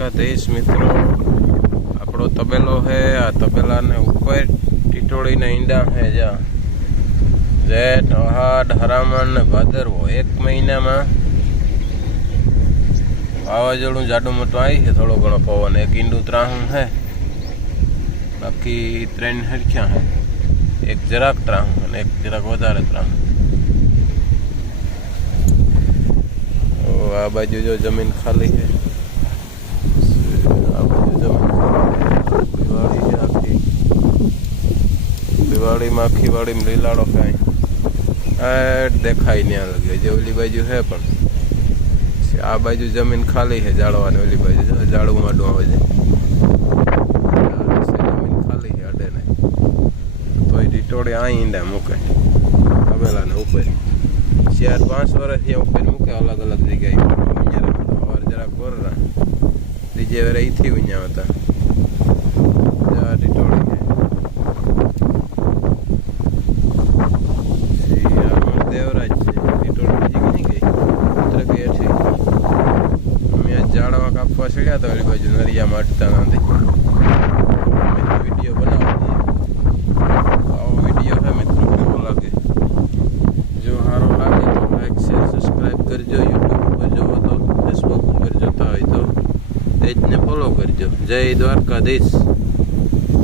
દ્વારકાધીશ મિત્રો, આપણો તબેલો છે। આ તબેલાને ઉપર ટીટોળીના ઈંડા છે। જ્યાં જેઠ, અહાડ, હરામણ ને ભાદરવો 1 મહિનામાં વાવાઝોડું જાડું મોટું આવી છે। થોડો ઘણો પવન, 1 ઈંડું ત્રાહું છે, બાકી 3 હરખ્યા છે। 1 જરાક ત્રાહું અને 1 જરાક વધારે ત્રાહું। આ બાજુ જો જમીન ખાલી છે, આ બાજુ જમીન દિવાળી છે આખી। દિવાળીમાં આખી વાડીમાં લીલાડો કાંઈ દેખાય નહીં લાગે, જે ઓલી બાજુ છે પણ આ બાજુ જમીન ખાલી છે જાળવાની। ઓલી બાજુ ઝાડવું આડું આવે છે, જમીન ખાલી છે અડે નહીં, તો એ ટીટોળી આ ઈંડા મૂકે તબેલાને ઉપર। 4-5 વર્ષથી ઉપર મૂકે અલગ અલગ જગ્યાએ। સવાર જરાક વરરા, બીજે વાર અહીંથી ઉન્યા હતા ટીટોળી છે। દેવરાજ છે ટીટોળી બીજી નહીં ગઈ, ઉતરે ગઈ હતી। અમે આ ઝાડવા કાપવા ચડ્યા તો ઓલી બાજુ નરિયામાં અટતા નથી, વિડીયો બનાવી દઈએ। આવો વિડીયો છે મિત્રો, કેવો લાગે? જો સારો લાગે તો લાઈક શેર સબસ્ક્રાઈબ કરજો। યુટ્યુબ ઉપર જોવો તો, ફેસબુક ઉપર જોતા હોય તો પેજને ફોલો કરજો। જય દ્વારકાધીશ।